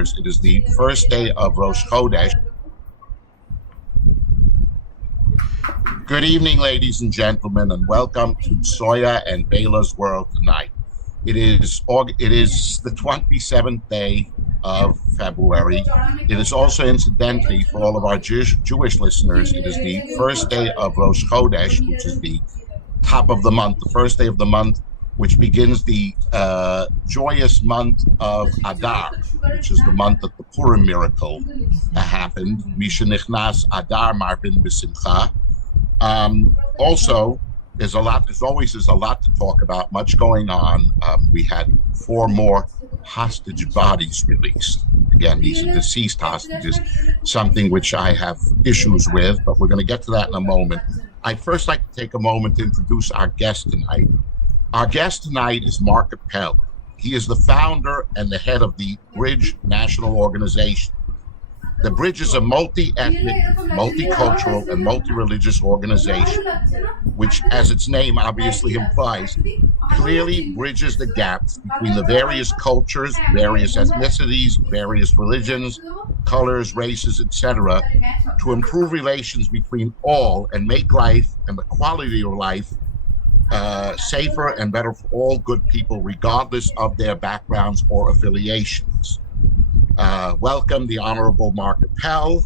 listeners, it is the first day of Rosh Chodesh. Good evening, ladies and gentlemen, and welcome to Soaya and Baila's World tonight. It is the 27th day of February. It is also, incidentally, for all of our Jewish listeners, it is the first day of Rosh Chodesh, which is the top of the month, the first day of the month, which begins the joyous month of Adar, which is the month that the Purim miracle happened. Mishenichnas Adar Marvin B'Simcha. Also, there's always a lot to talk about, much going on. We had 4 more hostage bodies released. Again, these are deceased hostages, something which I have issues with, but we're going to get to that in a moment. I'd first like to take a moment to introduce our guest tonight. Our guest tonight is Mark Appel. He is the founder and the head of the Bridge National Organization. The Bridge is a multi-ethnic, multicultural, and multireligious organization, which, as its name obviously implies, clearly bridges the gaps between the various cultures, various ethnicities, various religions, colors, races, etc., to improve relations between all and make life and the quality of life safer and better for all good people, regardless of their backgrounds or affiliations. Welcome, the Honorable Mark Appel.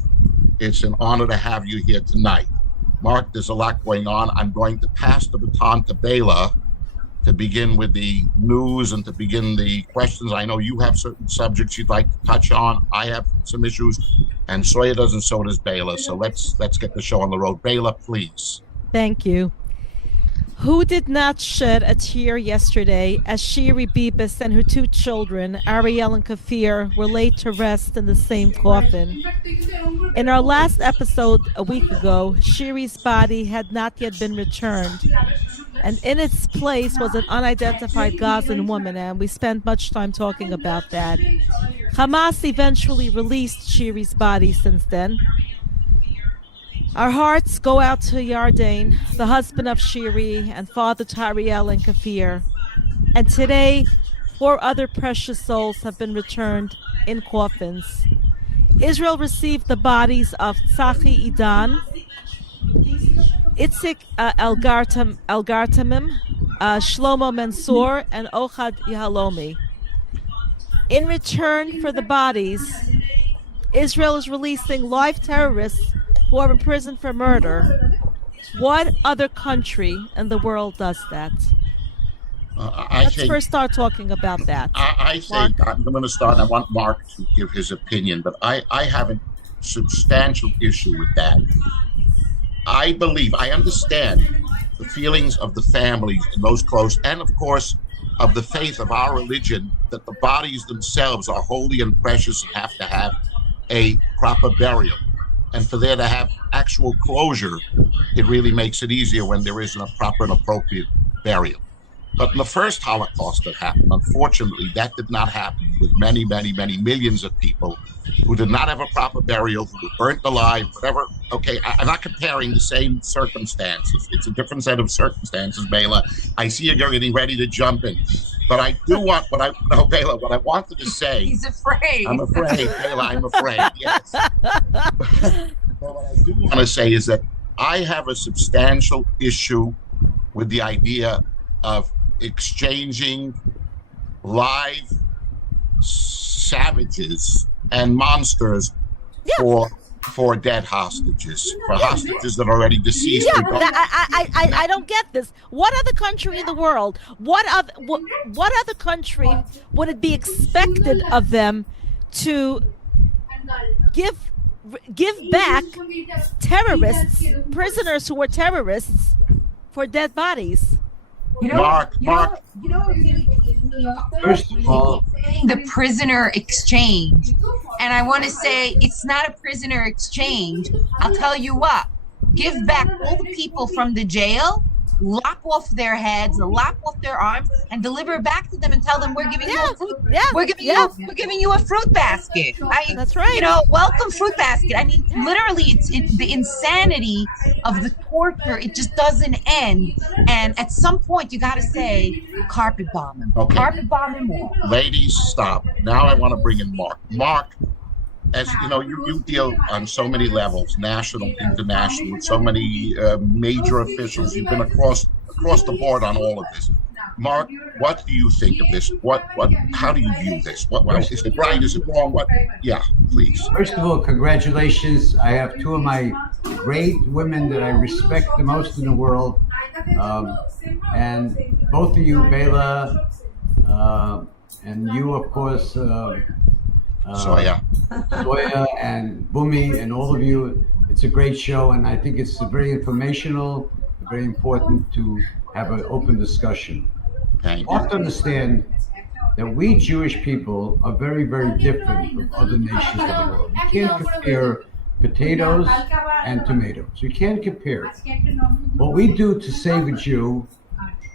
It's an honor to have you here tonight. Mark, there's a lot going on. I'm going to pass the baton to Baila to begin with the news and to begin the questions. I know you have certain subjects you'd like to touch on. I have some issues, and Soya does, and so does Baila. So let's get the show on the road. Baila, please. Thank you. Who did not shed a tear yesterday as Shiri Bibas and her 2 children, Ariel and Kafir, were laid to rest in the same coffin? In our last episode a week ago, Shiri's body had not yet been returned, and in its place was an unidentified Gazan woman, and we spent much time talking about that. Hamas eventually released Shiri's body since then. Our hearts go out to Yardain, the husband of Shiri, and father to Ariel and Kafir. And today, 4 other precious souls have been returned in coffins. Israel received the bodies of Tzachi Idan, Itzik Elgartamim, Shlomo Mansour, and Ohad Yahalomi. In return for the bodies, Israel is releasing live terrorists who are in prison for murder. What other country in the world does that? Let's first start talking about that. I think I'm going to start, and I want Mark to give his opinion, but I have a substantial issue with that. I understand the feelings of the families and those close, and of course, of the faith of our religion, that the bodies themselves are holy and precious and have to have a proper burial. And for there to have actual closure, it really makes it easier when there isn't a proper and appropriate burial. But in the first Holocaust that happened, unfortunately, that did not happen with many, many, many millions of people who did not have a proper burial, who were burnt alive, whatever. Okay, I'm not comparing the same circumstances. It's a different set of circumstances, Baila. I see you're getting ready to jump in. But I do want, Baila, what I wanted to say. He's afraid. I'm afraid, Baila, I'm afraid, yes. But what I do want to say is that I have a substantial issue with the idea of exchanging live savages and monsters for dead hostages, for hostages that are already deceased. I don't get this. What other country in the world, what other country would it be expected of them to give back terrorists, prisoners who were terrorists, for dead bodies? Mark. First of all, the prisoner exchange. And I want to say it's not a prisoner exchange. I'll tell you what, give back all the people from the jail lop off their heads, lop off their arms, and deliver it back to them and tell them we're giving you a fruit. We're giving you a fruit basket. That's right. Welcome fruit basket. I mean, literally, it's the insanity of the torture. It just doesn't end. And at some point, you got to say, carpet bomb him. Okay. Carpet bomb him more. Ladies, stop. Now I want to bring in Mark. Mark, as you know, you deal on so many levels, national, international, with so many major officials. You've been across the board on all of this. Mark, what do you think of this? How do you view this? What is it right? Is it wrong? Yeah, please. First of all, congratulations. I have two of my great women that I respect the most in the world. And both of you, Baila, and you, of course, Soaya and Bumi, and all of you. It's a great show, and I think it's very informational, very important to have an open discussion. You have to understand that we Jewish people are very, very different from other nations of the world. You can't compare potatoes and tomatoes. You can't compare. What we do to save a Jew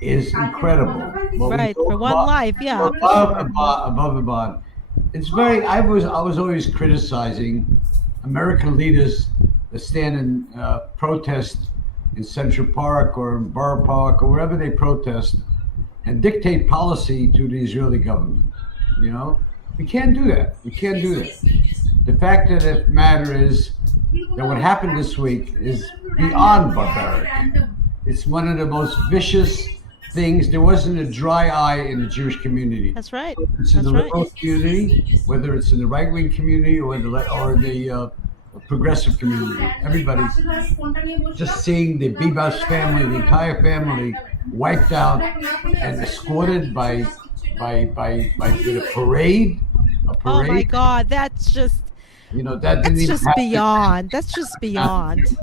is incredible. Right, for one life, yeah. Above and beyond. It's very. I was always criticizing American leaders that stand and protest in Central Park or in Borough Park or wherever they protest and dictate policy to the Israeli government. You know, we can't do that. We can't do that. The fact of the matter is that what happened this week is beyond barbaric. It's one of the most vicious things. There wasn't a dry eye in the Jewish community. That's right. It's in the liberal community, whether it's in the right-wing community or the progressive community. Everybody just seeing the Bibas family, the entire family, wiped out and escorted by with a parade. Oh my God, that's just beyond. That's just beyond.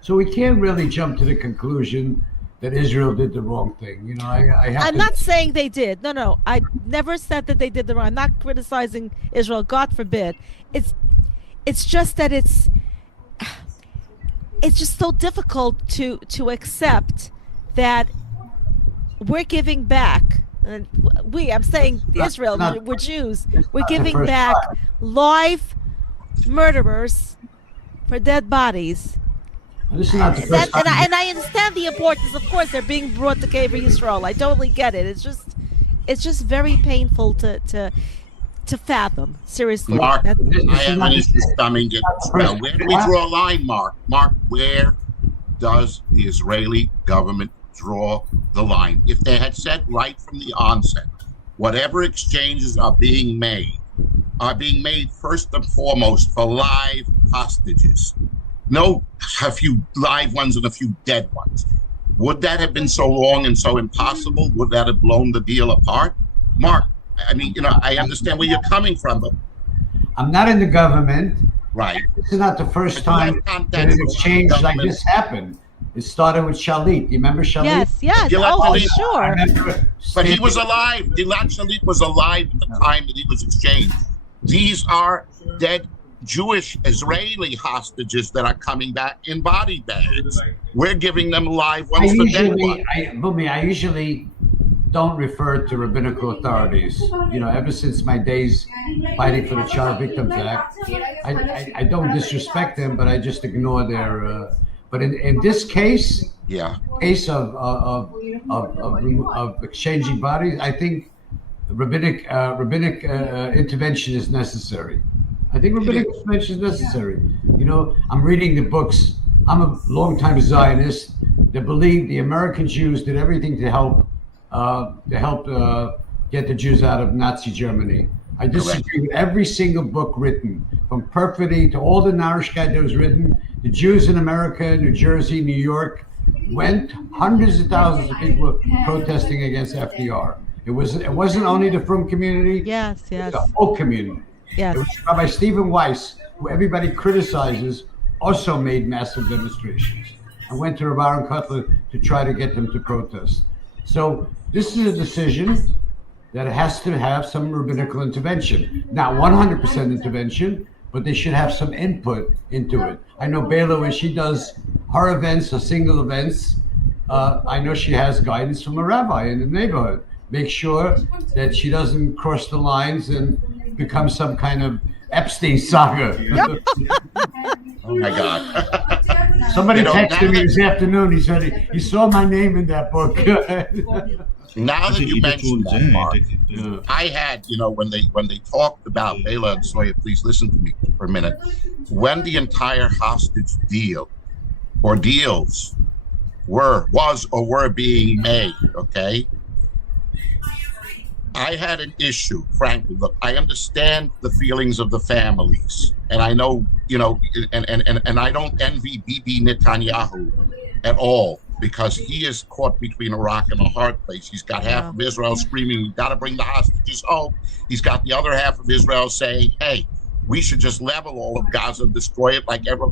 So we can't really jump to the conclusion that Israel did the wrong thing. You know, I'm not saying they did. No, I never said that they did the wrong. I'm not criticizing Israel. God forbid. It's just that it's just so difficult to accept that we're giving back. And I'm saying Israel, we're Jews. We're giving back live murderers for dead bodies. This is not the first time. And I understand the importance. Of course, they're being brought to Cave Yisrael. I totally get it. It's just very painful to fathom. Seriously. Mark, I have an issue coming in. Well, where do we draw a line, Mark? Mark, where does the Israeli government draw the line? If they had said right from the onset, whatever exchanges are being made first and foremost for live hostages. No, a few live ones and a few dead ones. Would that have been so wrong and so impossible? Would that have blown the deal apart? Mark, I mean, I understand where you're coming from, but I'm not in the government. Right. This is not the first time that an exchange like this happened. It started with Shalit. You remember Shalit? Yes. Oh, sure. But he was alive. Gilad Shalit was alive at the time that he was exchanged. These are dead Jewish Israeli hostages that are coming back in body bags. We're giving them live ones for dead ones. I usually don't refer to rabbinical authorities. You know, ever since my days fighting for the Child Victims Act, I don't disrespect them, but I just ignore their. But in this case, case of exchanging bodies, I think rabbinic intervention is necessary. I think rabbinic intervention is necessary. You know, I'm reading the books. I'm a longtime Zionist that believe the American Jews did everything to help get the Jews out of Nazi Germany. I disagree with every single book written, from Perfidy to all the Narishkeit that was written. The Jews in America, New Jersey, New York, hundreds of thousands of people protesting against FDR. It wasn't only the Frum community. Yes. It was the whole community. Yes. It was Rabbi Stephen Weiss, who everybody criticizes, also made massive demonstrations and went to Rav Aaron Kotler to try to get them to protest. So this is a decision that has to have some rabbinical intervention. Not 100% intervention, but they should have some input into it. I know Baila, when she does her events or single events, I know she has guidance from a rabbi in the neighborhood. Make sure that she doesn't cross the lines and become some kind of Epstein saga. Oh my God. Somebody texted me this afternoon. He said he saw my name in that book. Now that you mentioned that, Mark, I had, when they talked about Baila and Soaya, please listen to me for a minute. When the entire hostage deal or deals were being made, okay, I had an issue, frankly. Look, I understand the feelings of the families, and I know, and I don't envy Bibi Netanyahu at all, because he is caught between a rock and a hard place. He's got half of Israel screaming, "We've got to bring the hostages home." He's got the other half of Israel saying, "Hey, we should just level all of Gaza and destroy it like ever."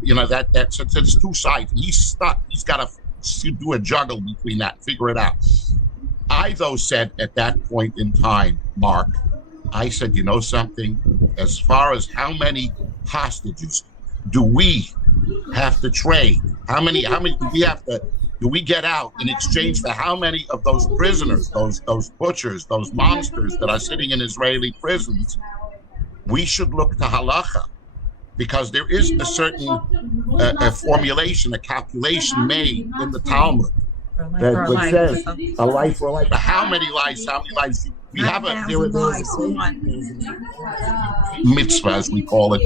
That's it's two sides. And he's stuck. He's got to do a juggle between that, figure it out. I, though, said at that point in time, Mark, I said, you know something? As far as how many hostages do we have to trade? How many do we get out in exchange for how many of those prisoners, those butchers, those monsters that are sitting in Israeli prisons? We should look to halacha, because there is a certain a formulation, a calculation made in the Talmud that says a life for a life. How many lives? We have mitzvah, as we call it,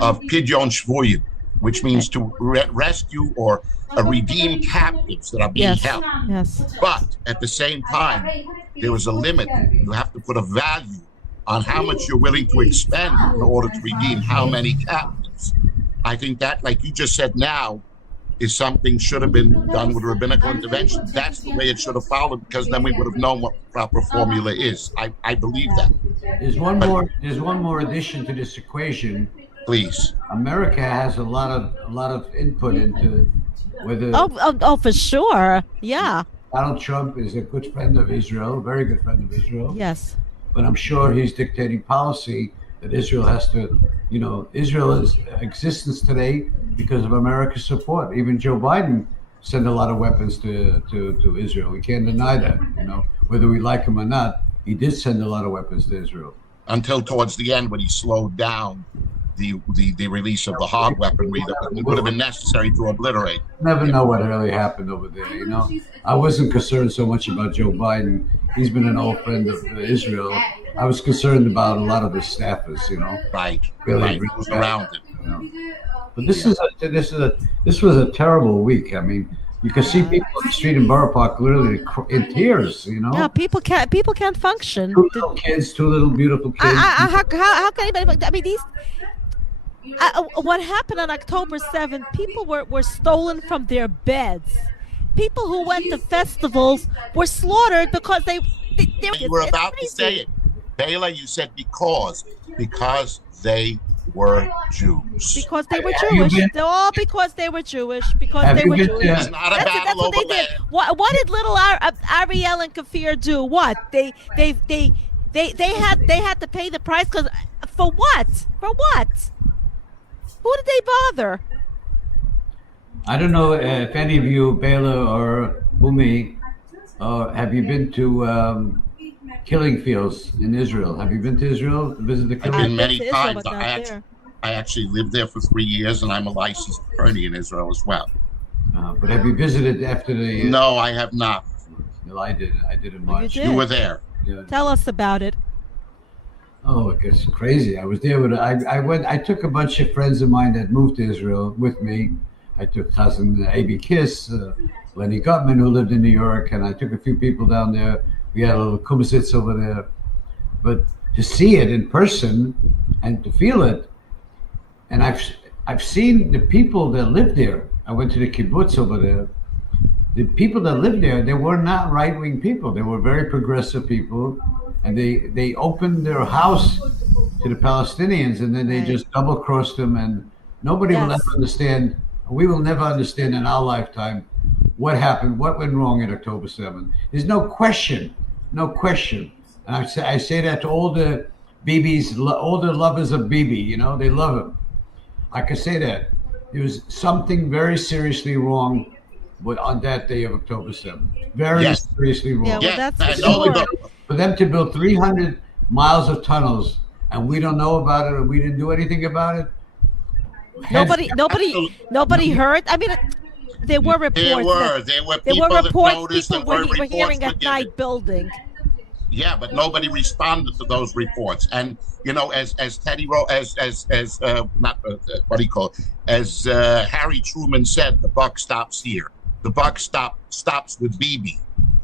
of pidyon shvuyim, which means to rescue or redeem captives that are being held. Yes. But at the same time, there is a limit. You have to put a value on how much you're willing to expend in order to redeem how many captives. I think that, like you just said now, is something should have been done with rabbinical intervention. That's the way it should have followed, because then we would have known what the proper formula is. I believe that. There's one more addition to this equation. Please. America has a lot of input into whether. Oh, for sure. Yeah. Donald Trump is a good friend of Israel, a very good friend of Israel. Yes. But I'm sure he's dictating policy that Israel has to, Israel's existence today because of America's support. Even Joe Biden sent a lot of weapons to Israel. We can't deny that, whether we like him or not. He did send a lot of weapons to Israel. Until towards the end, when he slowed down the release of the hard weaponry that would have been necessary to obliterate. Never know what really happened over there, I wasn't concerned so much about Joe Biden. He's been an old friend of Israel. I was concerned about a lot of his staffers, Right. Really Who's around it. But this was a terrible week. I mean, you can see people on the street in Borough Park literally in tears, Yeah, people can't function. Two little beautiful kids. How can anybody? I mean, these. What happened on October 7th? People were stolen from their beds. People who went to festivals were slaughtered because they you were about to say it, Baila. You said because they were Jews. Because they were Jewish. They're all because they were Jewish. Because they were Jewish. It's not a battle that's what over they did. land. What did little Ariel and Kafir do? What they had to pay the price because for what? For what? Who did they bother? I don't know if any of you, Baila or Bumi, have you been to killing fields in Israel? Have you been to Israel to visit the killing? I've been many Israel, times. I actually lived there for 3 years, and I'm a licensed attorney in Israel as well. But have you visited after the? No, I have not. No, I did. I did in March. did? You were there. Yeah. Tell us about it. Oh, it's crazy. I was there with. I took a bunch of friends of mine that moved to Israel with me. I took cousin A.B. Kiss, Lenny Gutman, who lived in New York, and I took a few people down there. We had a little kumsitz over there. But to see it in person and to feel it, and I've seen the people that live there. I went to the kibbutz over there. The people that lived there, they were not right-wing people. They were very progressive people, and they opened their house to the Palestinians, and then they just double-crossed them, and nobody will ever understand. We will never understand in our lifetime what happened, what went wrong at October 7th. There's no question. And I say that to all the BBs, all the lovers of BB, they love him. I can say that. There was something very seriously wrong on that day of October 7th. Very Yes. seriously wrong. Yeah, well, that's and for only sure. For them to build 300 miles of tunnels and we don't know about it, or we didn't do anything about it. Nobody heard. I mean, there were reports. There were people that noticed, People and were hearing reports at were given. night building. Yeah, but nobody responded to those reports. And as Teddy what do you call it? As Harry Truman said, the buck stops here. The buck stops with Bibi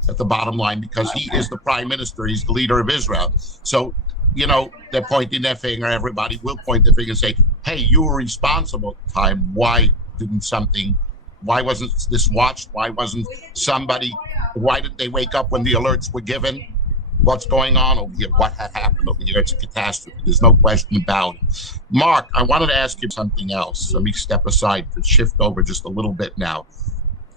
at the bottom line, because he is the prime minister. He's the leader of Israel. So, they're pointing their finger. Everybody will point their finger and say, "Hey, you were responsible at the time. Why wasn't this watched? Why did they wake up when the alerts were given? What's going on over here? What had happened over here? It's a catastrophe. There's no question about it." Mark, I wanted to ask you something else. Let me step aside to shift over just a little bit now.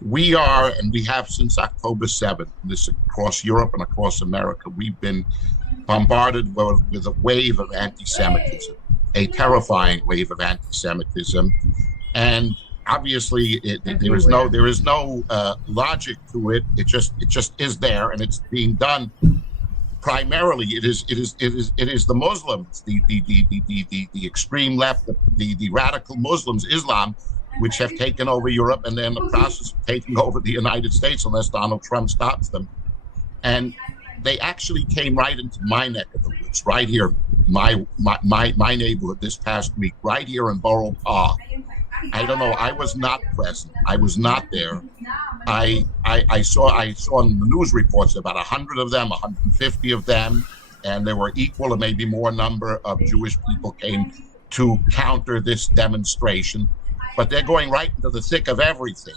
We are, and we have since October 7th, this across Europe and across America, we've been bombarded with a wave of anti-Semitism, a terrifying wave of anti-Semitism. And obviously there is no logic to it. It just is there, and it's being done. Primarily, it is the Muslims, the extreme left, the radical Muslims, Islam, which have taken over Europe, and they're in the process of taking over the United States unless Donald Trump stops them. And they actually came right into my neck of the woods, right here, my neighborhood this past week, right here in Borough Park. I don't know. I was not present. I was not there. I saw in the news reports about 100 of them, 150 of them, and there were equal or maybe more number of Jewish people came to counter this demonstration. But they're going right into the thick of everything.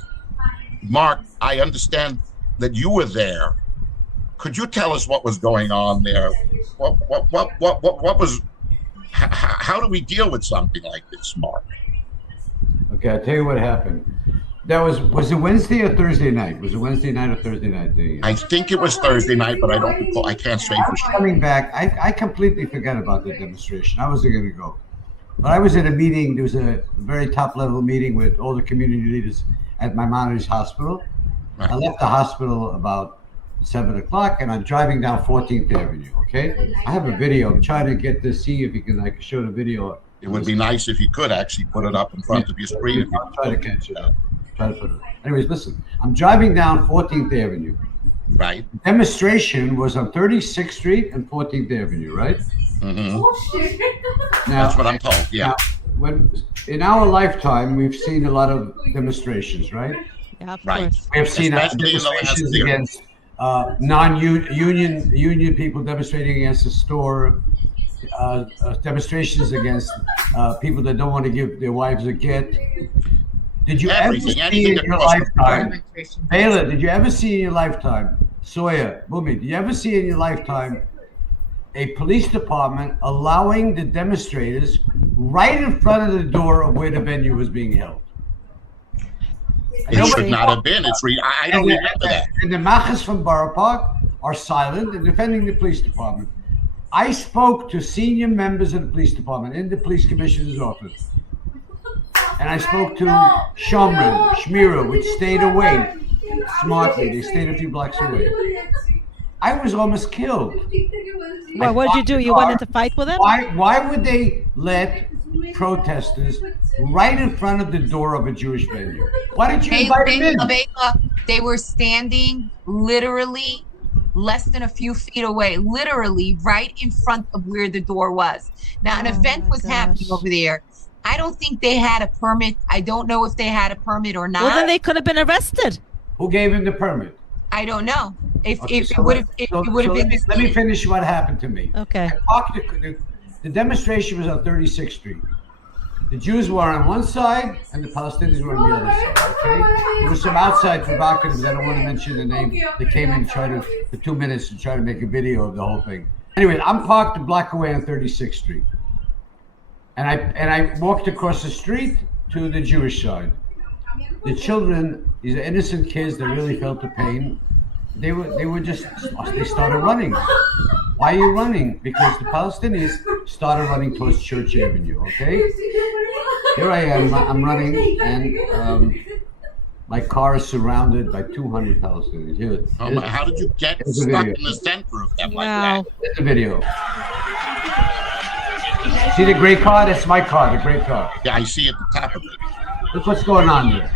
Mark, I understand that you were there. Could you tell us what was going on there? What was? How do we deal with something like this, Mark? Okay, I'll tell you what happened. That was it Wednesday or Thursday night? Was it Wednesday night or Thursday night? I think it was Thursday night, but I don't recall. I can't say for sure. Coming back, I completely forgot about the demonstration. I wasn't going to go. But I was at a meeting. There was a very top-level meeting with all the community leaders at Maimonides Hospital. Right. I left the hospital about 7 o'clock, and I'm driving down 14th Avenue, okay? I have a video. I'm trying to get to see if I can show the video. It would be nice if you could actually put it up in front of your screen. I'll try to catch it up. Try to put it. Anyways, listen. I'm driving down 14th Avenue. Right. The demonstration was on 36th Street and 14th Avenue, right? Mm-hmm. Now, that's what I'm told. Yeah. When in our lifetime, we've seen a lot of demonstrations, right? Yeah, of right. course. We have seen demonstrations against non-union people demonstrating against the store, demonstrations against people that don't want to give their wives a get. Did you ever see in your lifetime, Baila, did you ever see in your lifetime, Soaya, Bumi, did you ever see in your lifetime a police department allowing the demonstrators right in front of the door of where the venue was being held? It should not have been. I don't remember that. And the machas from Borough Park are silent and defending the police department. I spoke to senior members of the police department in the police commissioner's office. And I spoke to Shomron, Shmira, which stayed away smartly. They stayed a few blocks away. I was almost killed. Well, what did you do? You went in to fight with them? Why would they let protesters right in front of the door of a Jewish venue? Why didn't you invite them in? They were standing literally less than a few feet away, literally right in front of where the door was. Now, an event was happening over there. I don't think they had a permit. I don't know if they had a permit or not. Well, then they could have been arrested. Who gave him the permit? I don't know. It would have been. Let me finish what happened to me. Okay. The demonstration was on 36th Street. The Jews were on one side and the Palestinians were on the other side. Okay. There was some outside provocatives. I don't want to mention the name. They came in and tried for 2 minutes to try to make a video of the whole thing. Anyway, I'm parked a block away on 36th Street, and I walked across the street to the Jewish side. The children, these are innocent kids that really felt the pain. They started running. Why are you running? Because the Palestinians started running towards Church Avenue, okay? Here I am, I'm running, and My car is surrounded by 200 Palestinians. How did you get here's a stuck video. in the center of them like Wow. that? Here's the video. See the gray car? That's my car, the gray car. Yeah, I see at the top of it. Look what's going on there.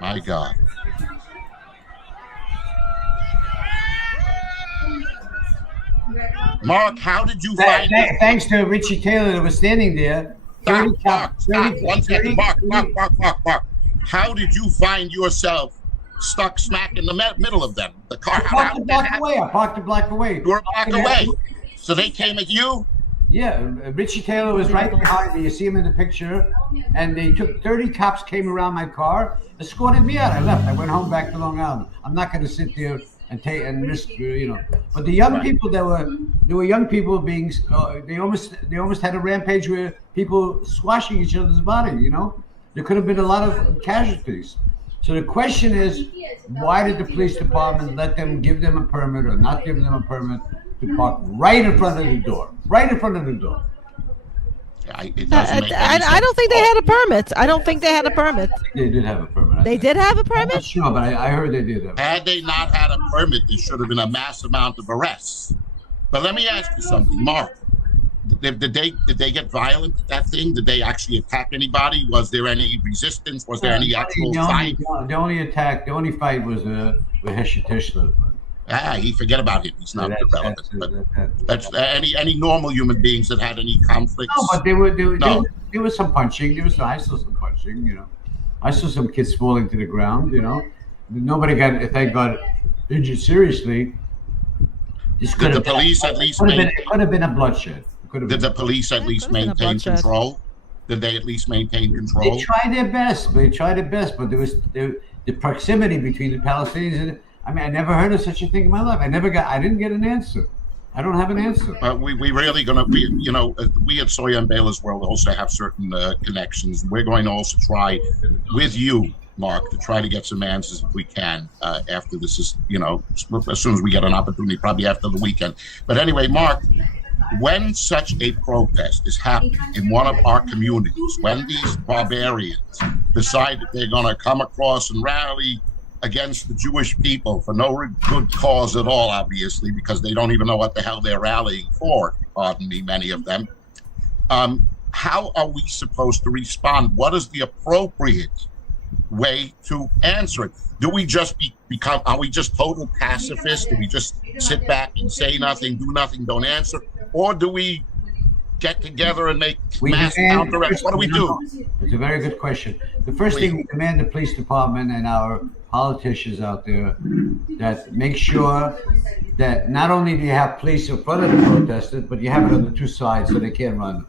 My God. Mark, how did you find this? Thanks to Richie Taylor that was standing there. Stop. 1 second. Mark. How did you find yourself stuck smack in the middle of them? The car. I parked a block away. You were a block away. So they came at you? Yeah, Richie Taylor was right behind me. You see him in the picture. And they took 30 cops, came around my car, escorted me out. I left. I went home back to Long Island. I'm not going to sit there and risk, But the young people there were young people being. They almost had a rampage where people squashing each other's body. There could have been a lot of casualties. So the question is, why did the police department let them give them a permit or not give them a permit to park right in front of the door? Right in front of the door. It doesn't make any sense. I don't think they had a permit. I don't think they had a permit. They did have a permit. They did have a I'm not permit? sure, but I heard they did have. Had they not had a permit, there should have been a mass amount of arrests. But let me ask you something, Mark. Did they get violent at that thing? Did they actually attack anybody? Was there any resistance? Was there any actual fight? The only fight was with Heshe Tischler. Forget about him. He's not relevant. That's any normal human beings that had any conflicts. No, but there was some punching. I saw some punching. I saw some kids falling to the ground. Nobody got, thank God, injured seriously. Did the police at least it could have been a bloodshed. Did the police at least maintain control? Did they at least maintain control? They tried their best. But there was the proximity between the Palestinians and. I mean, I never heard of such a thing in my life. I didn't get an answer. I don't have an answer. We really gonna be, we at Soaya and Baila's World also have certain connections. We're going to also try with you, Mark, to try to get some answers if we can after this is, as soon as we get an opportunity, probably after the weekend. But anyway, Mark, when such a protest is happening in one of our communities, when these barbarians decide that they're going to come across and rally against the Jewish people for no good cause at all, obviously, because they don't even know what the hell they're rallying for, pardon me, many of them. How are we supposed to respond? What is the appropriate way to answer it? Do we just are we just total pacifists? Do we just sit back and say nothing, do nothing, don't answer? Or do we get together and make mass counteract? What do we do? It's a very good question. The first thing, we demand the police department and our politicians out there that make sure that not only do you have police in front of the protesters, but you have it on the two sides so they can't run.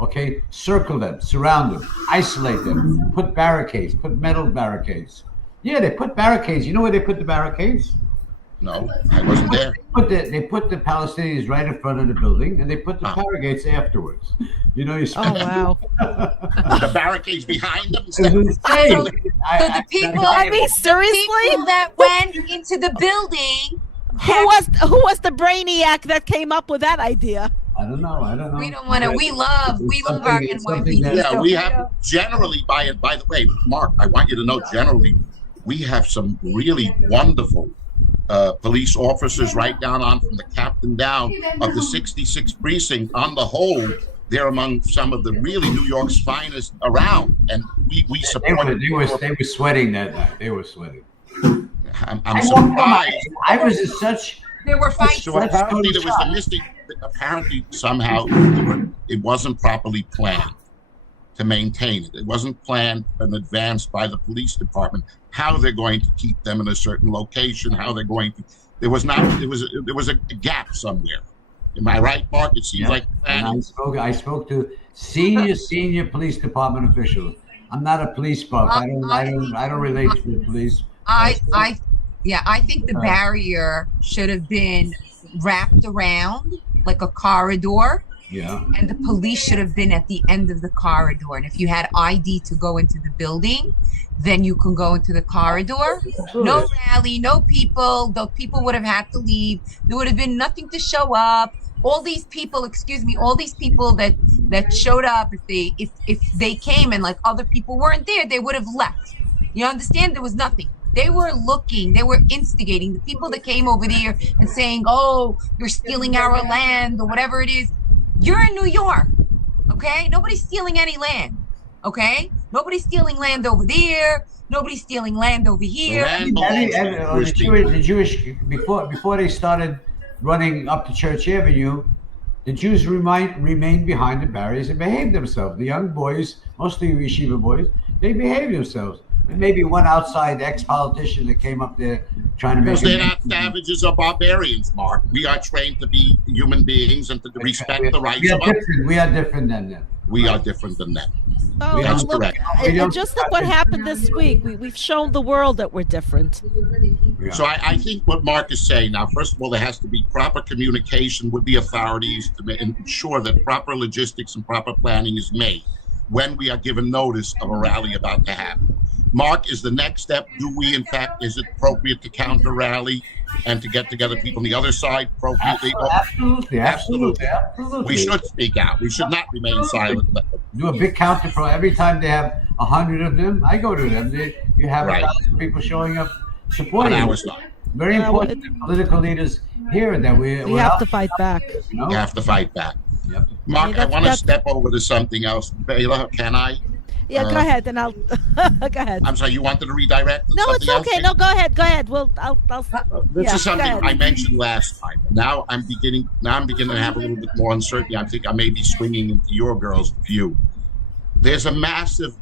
Okay? Circle them, surround them, isolate them, put barricades, put metal barricades. Yeah, they put barricades. You know where they put the barricades? No, I wasn't there. They put the Palestinians right in front of the building, and they put the barricades afterwards. Oh, wow. The barricades behind them? So the people, I mean, seriously? people that went into the building. Who was the brainiac that came up with that idea? I don't know. We don't want to. We love our NYPD. Yeah, we have generally, by the way, Mark, I want you to know, generally, we have some really wonderful police officers right down on from the captain down of the 66th precinct. On the whole, they're among some of the really New York's finest around, and we support them. They were sweating that night. They were sweating. I'm surprised. I was in such. There were fights. So apparently there was a mistake. Apparently somehow it wasn't properly planned to maintain it. It wasn't planned in advance by the police department how they're going to keep them in a certain location, how they're going to. There was a gap somewhere. Am I right, Mark? It seems like planning. I spoke to senior police department officials. I'm not a police buff. I don't relate to the police. I think the barrier should have been wrapped around like a corridor. Yeah. And the police should have been at the end of the corridor. And if you had ID to go into the building, then you can go into the corridor. Absolutely. No rally, no people. The people would have had to leave. There would have been nothing to show up. all these people, excuse me, all these people that showed up, if they came and like other people weren't there, they would have left. You understand? There was nothing. They were looking, they were instigating the people that came over there and saying, oh, you're stealing our land or whatever it is. You're in New York, okay? Nobody's stealing any land, okay? Nobody's stealing land over there. Nobody's stealing land over here. The Jewish, before they started running up to Church Avenue, the Jews remained behind the barriers and behaved themselves. The young boys, mostly yeshiva boys, they behaved themselves. And maybe one outside ex-politician that came up there trying to make. Because they're not savages or barbarians, Mark. We are trained to be human beings and to respect the rights of others. We are different than them. We are different than them. Oh, That's look, correct. And just look what happened this week. We've shown the world that we're different. Yeah. So I think what Mark is saying now, first of all, there has to be proper communication with the authorities to ensure that proper logistics and proper planning is made when we are given notice of a rally about to happen. Mark, is the next step, is it appropriate to counter rally and to get together people on the other side appropriately? Absolutely. We should speak out. We should not remain silent. Do a big counter pro. Every time they have 100 of them, I go to them. You have Right. 1,000 people showing up supporting On you. our side. Very important that political leaders hear that We we're have out to fight back. there, you know? You have to fight back. Yep. Mark, I want to step over to something else. Baila, can I? Yeah, go ahead, and I'll go ahead. I'm sorry, you wanted to redirect? No, it's something okay. else? No, go ahead. Go ahead. I'll This yeah, is something go ahead. I mentioned last time. Now I'm beginning to have a little bit more uncertainty. I think I may be swinging into your girl's view. There's a massive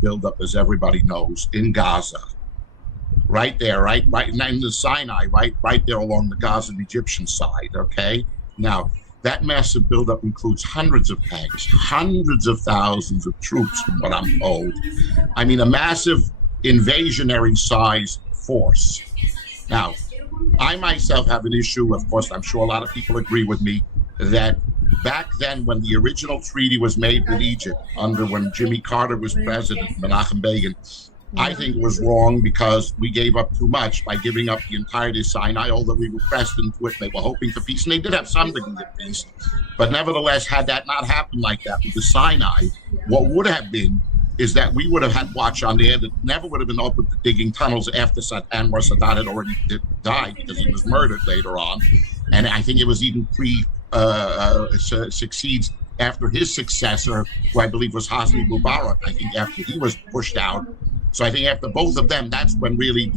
buildup, as everybody knows, in Gaza. Right there, right in the Sinai, right there along the Gaza-Egyptian side, okay? Now, that massive buildup includes hundreds of tanks, hundreds of thousands of troops, from what I'm told. I mean, a massive invasionary size force. Now, I myself have an issue, of course, I'm sure a lot of people agree with me, that back then when the original treaty was made with Egypt, when Jimmy Carter was president, Menachem Begin, I think it was wrong because we gave up too much by giving up the entirety of Sinai, although we were pressed into it. They were hoping for peace, and they did have some degree of peace. But nevertheless, had that not happened like that with the Sinai, what would have been is that we would have had watch on there that never would have been open to digging tunnels after Anwar Sadat had already died because he was murdered later on. And I think it was even succeeds after his successor, who I believe was Hosni Mubarak, I think after he was pushed out. So I think after both of them, that's when really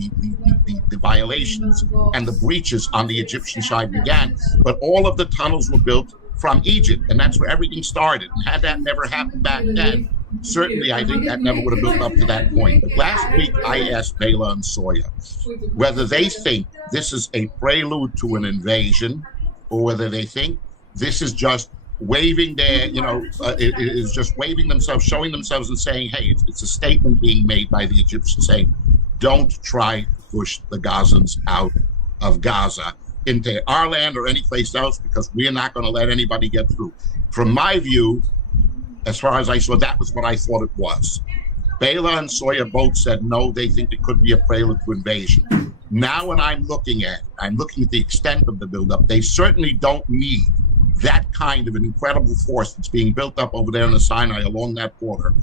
the violations and the breaches on the Egyptian side began. But all of the tunnels were built from Egypt, and that's where everything started. And had that never happened back then, certainly I think that never would have built up to that point. But last week, I asked Baila and Soya whether they think this is a prelude to an invasion, or whether they think this is just waving their, it is just waving themselves, showing themselves and saying, hey, it's a statement being made by the Egyptians saying, don't try to push the Gazans out of Gaza into our land or any place else because we're not going to let anybody get through. From my view, as far as I saw, that was what I thought it was. Baila and Soya both said no, they think it could be a prelude to invasion. Now when I'm looking at the extent of the buildup, they certainly don't need that kind of an incredible force that's being built up over there in the Sinai along that border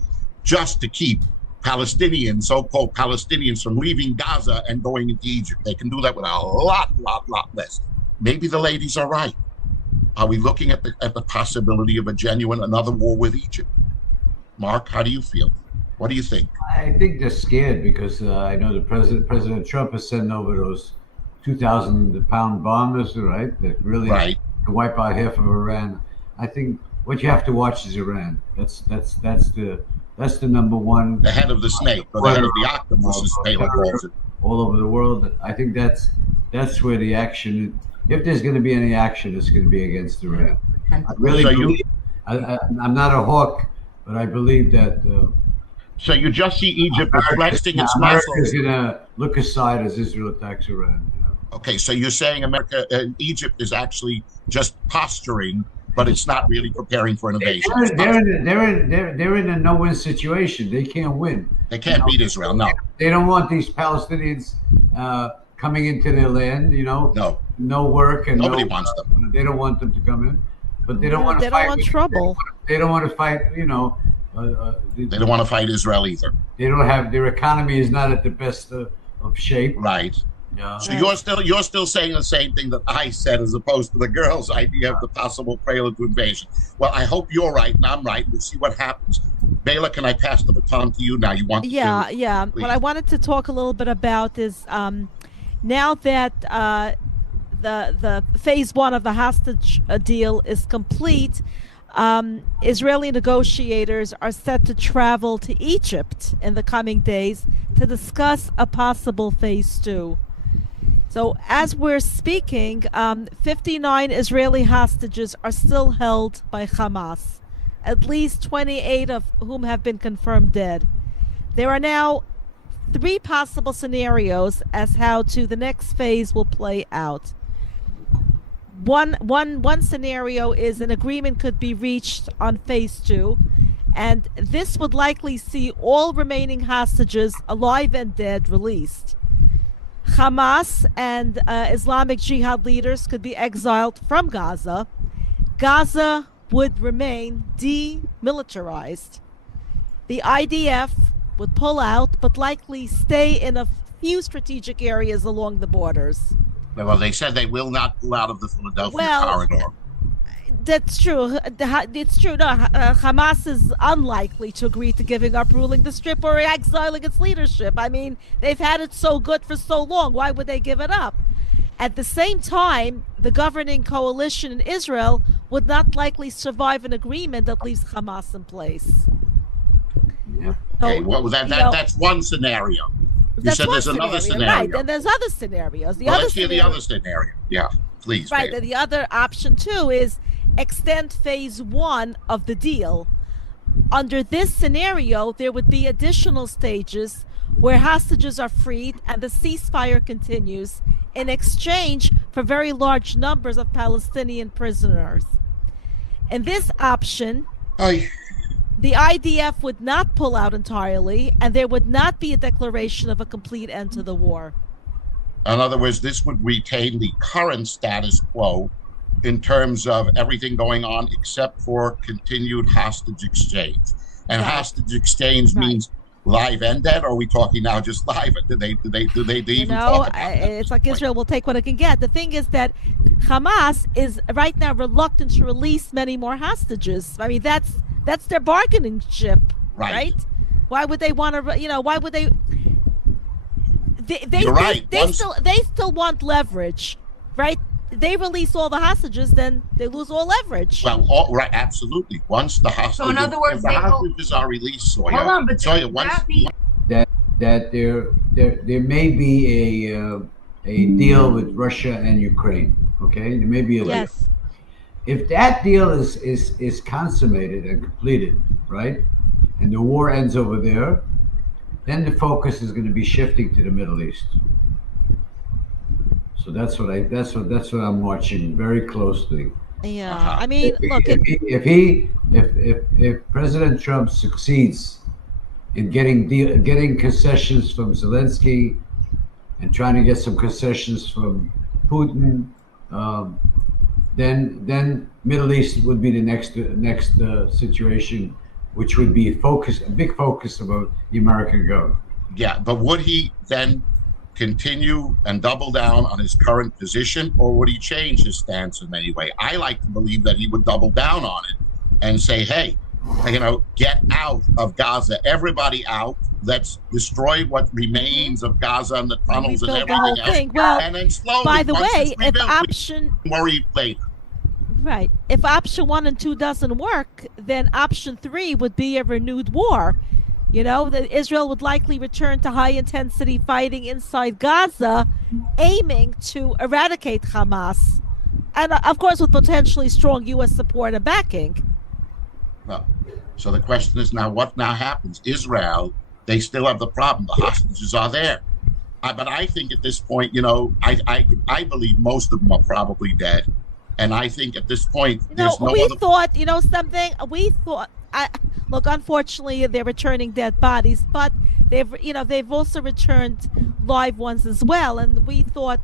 just to keep Palestinians, so-called Palestinians, from leaving Gaza and going into Egypt. They can do that with a lot less. Maybe the ladies are right. Are we looking at the possibility of another war with Egypt? Mark, how do you feel? What do you think? I think they're scared because I know the President Trump is sending over those 2,000-pound bombers, right? That really to wipe out half of Iran. I think what you have to watch is Iran. That's the number one. The head of the snake, or the head of the octopus, as Baila calls it. All over the world. I think that's where the action. If there's going to be any action, it's going to be against Iran. I really believe. I'm not a hawk, but I believe that. So you just see Egypt flexing its America's muscles. going to look aside as Israel attacks Iran. Okay, so you're saying Egypt is actually just posturing, but it's not really preparing for an invasion. They're in a no-win situation. They can't win. They can't beat Israel. No. They don't want these Palestinians coming into their land. No. no work and Nobody no, wants them. they don't want them to come in, but they don't No, want they to don't fight. want trouble. They don't want to fight. They don't want to fight Israel either. They don't have, their economy is not at the best of shape. Right. Yeah. So you're still saying the same thing that I said, as opposed to the girls' idea of the possible prelude to invasion. Well, I hope you're right and I'm right. We'll see what happens. Baila, can I pass the baton to you now? You want to? Yeah. Please. What I wanted to talk a little bit about is now that the phase one of the hostage deal is complete, Israeli negotiators are set to travel to Egypt in the coming days to discuss a possible phase two. So as we're speaking, 59 Israeli hostages are still held by Hamas, at least 28 of whom have been confirmed dead. There are now 3 possible scenarios as how to the next phase will play out. One scenario is an agreement could be reached on phase 2, and this would likely see all remaining hostages, alive and dead, released. Hamas and Islamic Jihad leaders could be exiled from Gaza. Gaza would remain demilitarized. The IDF would pull out, but likely stay in a few strategic areas along the borders. Well, they said they will not pull out of the Philadelphia corridor. That's true. It's true. No, Hamas is unlikely to agree to giving up ruling the Strip or exiling its leadership. I mean, they've had it so good for so long. Why would they give it up? At the same time, the governing coalition in Israel would not likely survive an agreement that leaves Hamas in place. Yeah. Okay, well, that's one scenario. You said there's another scenario. Right, and there's other scenarios. Let's hear the other scenario. Yeah, please. Right, and the other option, too, is extend phase 1 of the deal. Under this scenario, there would be additional stages where hostages are freed and the ceasefire continues in exchange for very large numbers of Palestinian prisoners. In this option, the IDF would not pull out entirely, and there would not be a declaration of a complete end to the war. In other words, this would retain the current status quo in terms of everything going on except for continued hostage exchange. And hostage exchange means live and dead, or are we talking now just live? Do they even talk about that? It's like Israel will take what it can get. The thing is that Hamas is right now reluctant to release many more hostages. I mean, that's their bargaining chip, right? Why would they want to? Why would they? You're right. They still want leverage, right? They release all the hostages, then they lose all leverage. Well, right, absolutely. Once the hostages, so in other words, the hostages are released, Soaya. Hold on, but Soaya, that there may be a deal with Russia and Ukraine. Okay, there may be a deal. If that deal is consummated and completed, right, and the war ends over there, then the focus is going to be shifting to the Middle East. So that's what I'm watching very closely. Yeah, I mean, if President Trump succeeds in getting concessions from Zelensky and trying to get some concessions from Putin, then Middle East would be the next situation, which would be a big focus about the American government. Yeah, but would he then continue and double down on his current position, or would he change his stance in any way? I like to believe that he would double down on it and say, hey, get out of Gaza, everybody out. Let's destroy what remains of Gaza and the tunnels and everything else. Well, and then slowly, by the way, if option 1 and 2 doesn't work, then option 3 would be a renewed war. That Israel would likely return to high-intensity fighting inside Gaza, aiming to eradicate Hamas, and of course with potentially strong U.S. support and backing. Well, so the question is now, what now happens? Israel, they still have the problem. The hostages are there. But I think at this point, I believe most of them are probably dead. And I think at this point, You know, there's no we other. thought, you know something? We thought, look, unfortunately, they're returning dead bodies, but they've also returned live ones as well. And we thought,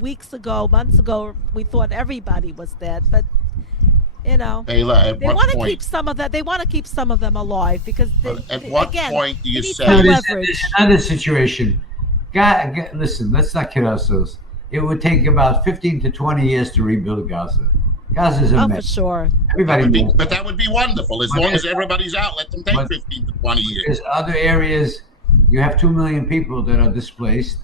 weeks ago, months ago, we thought everybody was dead. But, Bela, at they what want to keep point? some of that. They want to keep some of them alive because, At what again, point do they you need say? some There's leverage. another situation. Listen, let's not kid ourselves. It would take about 15 to 20 years to rebuild Gaza. Gaza's a Oh, for mess. sure. Everybody knows But that would be wonderful as But long as there's- everybody's out. Let them take but 15 to 20 years. There's other areas. You have 2 million people that are displaced,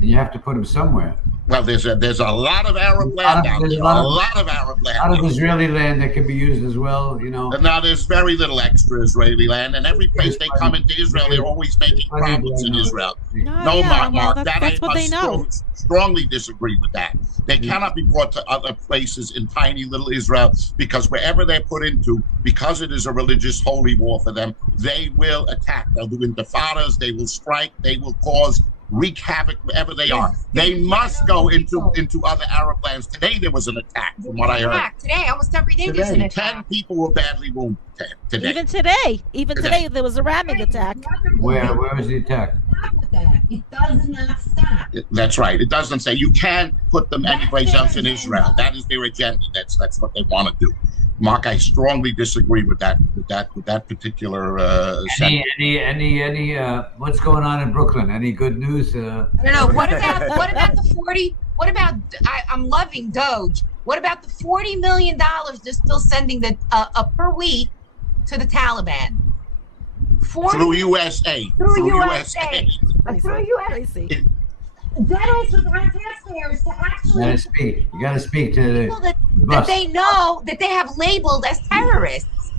and you have to put them somewhere. Well, there's a lot of Arab land down There's there. a A lot of- lot of Arab land. A lot of down there. Israeli land that can be used as well. And now there's very little extra Israeli land, and every place they come into Israel, they're always making problems in Israel. No, yeah, Mark, that's I what they know. must strongly disagree with that. They cannot be brought to other places in tiny little Israel because wherever they're put into, because it is a religious holy war for them, they will attack. They'll do intifadas, they will strike, they will wreak havoc wherever they are. They must go into other Arab lands. Today there was an attack, from what I heard. Today, almost every day there's an 10 attack. people were badly wounded today. Even today, there was a ramming attack. Where was the attack? It does not stop. That's right. It doesn't say you can't put them anyplace else in Israel. That is their agenda. That's what they want to do. Mark, I strongly disagree with that particular sentiment. Any what's going on in Brooklyn? Any good news? I don't know. What about the 40? What about? I'm loving Doge. What about the $40 million they're still sending per week to the Taliban? Through USA. Through USA. Crazy. Crazy. That is with our taxpayers to actually. You gotta speak to the People that bus. they know that they have labeled as terrorists.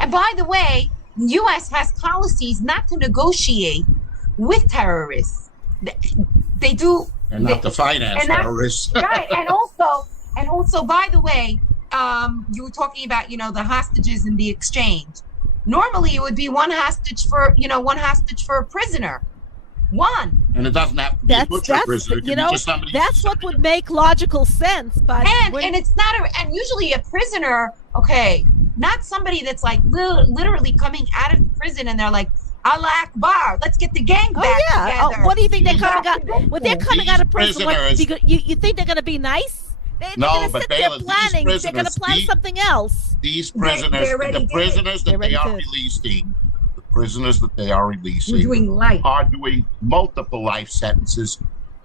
And by the way, the U.S. has policies not to negotiate with terrorists. They do. And not to finance terrorists. Right. And also, by the way, you were talking about, the hostages in the exchange. Normally, it would be one hostage for a prisoner. One. And it doesn't have to be a butcher prisoner. It can be just somebody. That's what would make logical sense. But and it's not and usually a prisoner, okay, not somebody that's like literally coming out of prison and they're like, Allah Akbar, let's get the gang back together. What do you think they're coming out? When they're coming out of prison, you think they're going to be nice? They're going to sit there planning. They're going to plan something else. These prisoners, the prisoners that they are releasing. Prisoners that they are releasing are doing multiple life sentences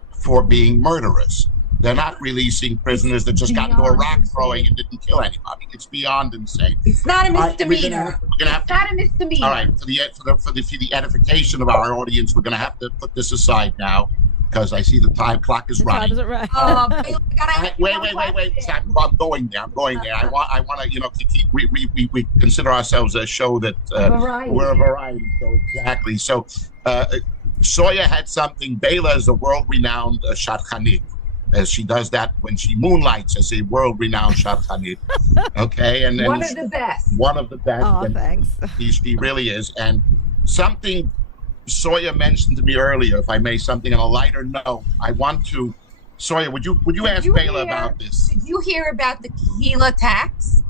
for being murderers. They're not releasing prisoners that just got into a rock throwing and didn't kill anybody. It's beyond insane. It's not a misdemeanor. It's not a misdemeanor. All right, for the edification of our audience, we're going to have to put this aside now because I see the time clock is running. Right. Wait. I'm going there. I want to, keep. We consider ourselves a show that we're a variety. So exactly. So, Soya had something. Baila is a world-renowned shadchanit, as she does that when she moonlights as a world-renowned shadchanit. Okay, and one of the best. One of the best. Oh, thanks. She really is, and something Soya mentioned to me earlier, if I may, something on a lighter note. I want to, Soya, would you ask Baila about this? Did you hear about the Kehila tax?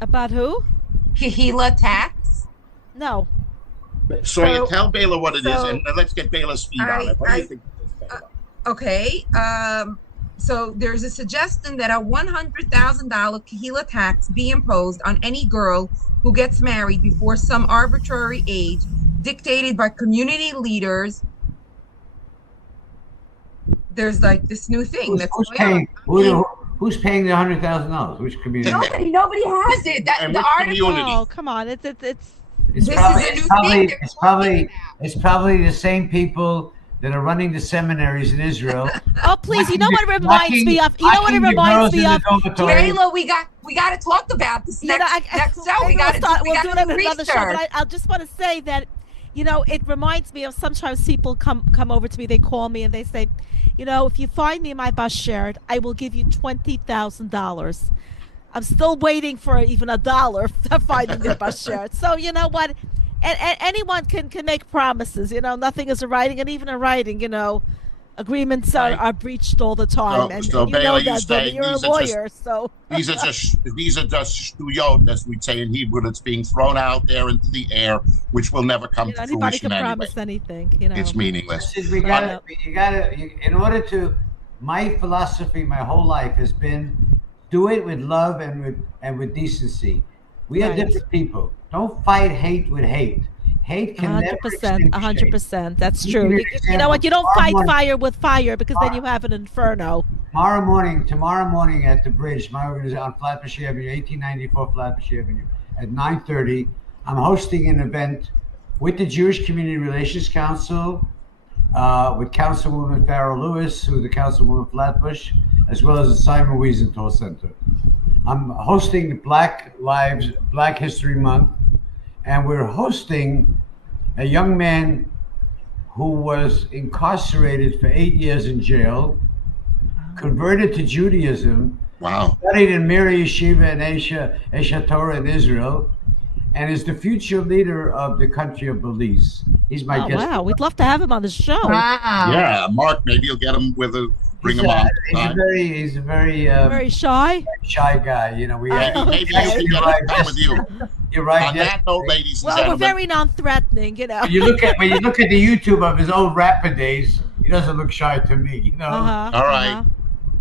About who? Kehila tax? No. Soya, tell Baila what it is, and let's get Baila's speed on it. What do you think of this, Baila? Okay. So there's a suggestion that a $100,000 Kehila tax be imposed on any girl who gets married before some arbitrary age dictated by community leaders. There's like this new thing who's paying the $100,000? Which community? Nobody has it. The article. Oh, come on! It's probably the same people that are running the seminaries in Israel. Oh, please! You know what it reminds me of? Baila, we got to talk about this next show. We'll do it in another show. But I just want to say that, it reminds me of sometimes people come over to me. They call me and they say, if you find me in my bus shared, I will give you $20,000. I'm still waiting for even $1 to find in your bus shared. So you know what? And anyone can make promises. Nothing is a writing, and even in writing, Agreements Right. are breached all the time, and So you know Baila, you that, brother. say You're a these are just lawyer, so these are just stuyot, as we say in Hebrew, that's being thrown out there into the air, which will never come to anybody fruition can anyway. promise anything, It's meaningless. We gotta, in order to, my philosophy, my whole life has been, do it with love and with decency. We are Right. different people. Don't fight hate with hate. Hate can never 100%, extinguish hate. 100%. That's I'll true. give you an You know example. what? You don't Tomorrow fight morning- fire with fire, because then you have an inferno. Tomorrow morning at the bridge, my organization on Flatbush Avenue, 1894 Flatbush Avenue, at 9:30, I'm hosting an event with the Jewish Community Relations Council, with Councilwoman Farrell Lewis, who's the Councilwoman of Flatbush, as well as the Simon Wiesenthal Center. I'm hosting Black History Month, and we're hosting a young man who was incarcerated for 8 years in jail, converted to Judaism, Wow. studied in Mir Yeshiva and Esha Torah in Israel, and is the future leader of the country of Belize. He's my guest. Wow, we'd love to have him on the show. Wow. Yeah, Mark, maybe you'll get him bring him on. He's a very Very shy. shy guy. You know, Maybe he can get on time with you. You're right. On that note, ladies and Well, we're gentlemen, very non-threatening, you know. when you look at the YouTube of his old rapper days, he doesn't look shy to me. You know. All right.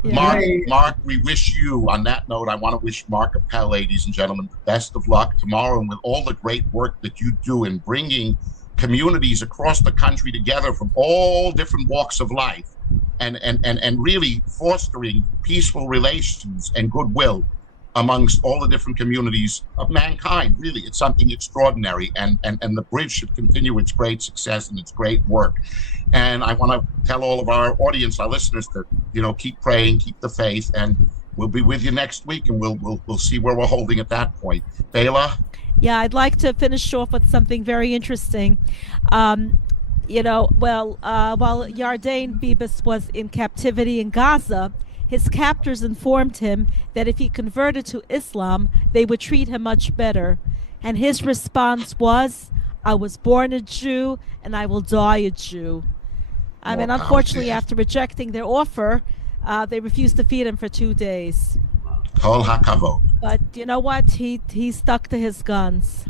Yeah. Mark, we wish you, on that note, I want to wish Mark Appel, ladies and gentlemen, the best of luck tomorrow, and with all the great work that you do in bringing communities across the country together from all different walks of life, and really fostering peaceful relations and goodwill amongst all the different communities of mankind. Really, it's something extraordinary, and the bridge should continue its great success and its great work. And I want to tell all of our audience, our listeners, to keep praying, keep the faith, and we'll be with you next week, and we'll see where we're holding at that point. Baila? Yeah, I'd like to finish off with something very interesting. While Yardain Bibas was in captivity in Gaza, his captors informed him that if he converted to Islam, they would treat him much better. And his response was, I was born a Jew and I will die a Jew. Unfortunately, after rejecting their offer, they refused to feed him for 2 days. Kol hakavod. But you know what? He stuck to his guns.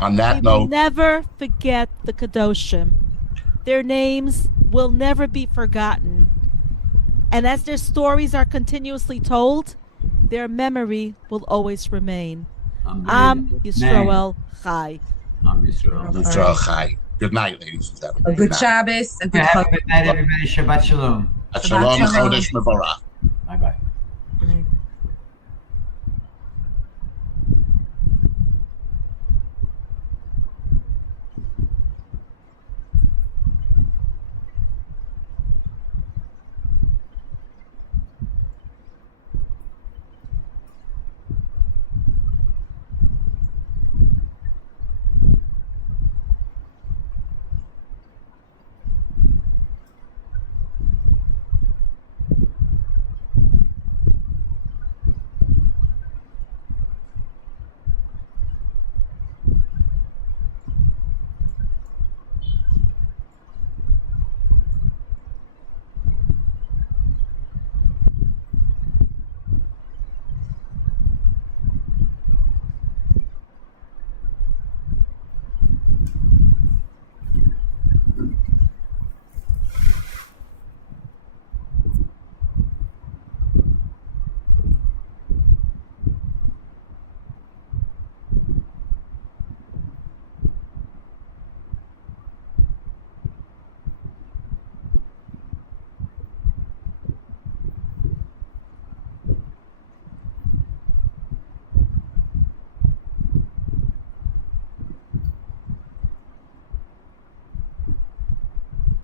On that We will note, never forget the Kadoshim. Their names will never be forgotten. And as their stories are continuously told, their memory will always remain. Am Yisrael Chai. Am Yisrael. Yisrael Chai. Good night, ladies and gentlemen. A good Shabbos. A good Have a good night, everybody. Shabbat shalom. Shalom, Chodesh Mevorach. Bye bye.